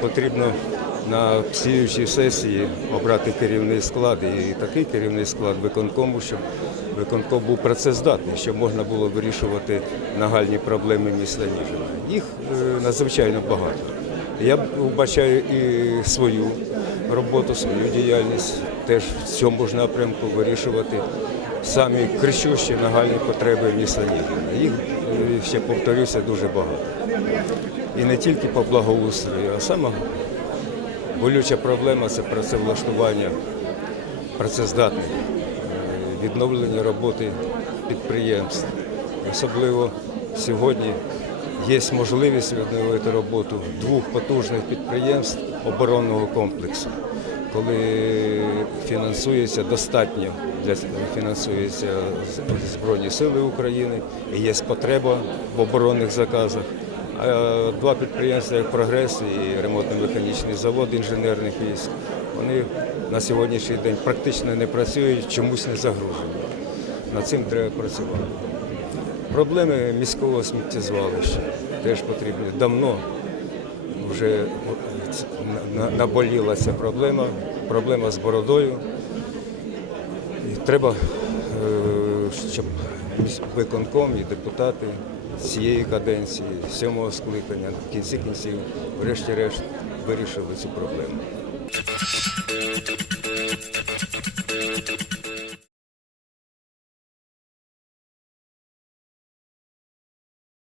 Потрібно на слідчій сесії обрати керівний склад і такий керівний склад виконкому, щоб виконком був працездатний, щоб можна було вирішувати нагальні проблеми міста Ніжина. Їх е, надзвичайно багато. Я вбачаю і свою роботу, свою діяльність теж в цьому ж напрямку вирішувати самі кричущі нагальні потреби міста Ніжина. Їх, е, ще повторюся, дуже багато. І не тільки по благоустрою, а саме болюча проблема це працевлаштування працездатних, е, відновлення роботи підприємств. Особливо сьогодні є можливість відновити роботу двох потужних підприємств оборонного комплексу, коли фінансується достатньо для цього фінансуються Збройні Сили України і є потреба в оборонних заказах. Два підприємства, як прогрес і ремонтно-механічний завод інженерних військ, вони на сьогоднішній день практично не працюють, чомусь не загружені. Над цим треба працювати. Проблеми міського сміттєзвалища теж потрібні. Давно вже на- на- наболіла ця проблема, проблема з бородою. І треба, е, щоб виконком і депутати цієї каденції, сьомого скликання, в кінці кінців, врешті-решт, вирішили цю проблему.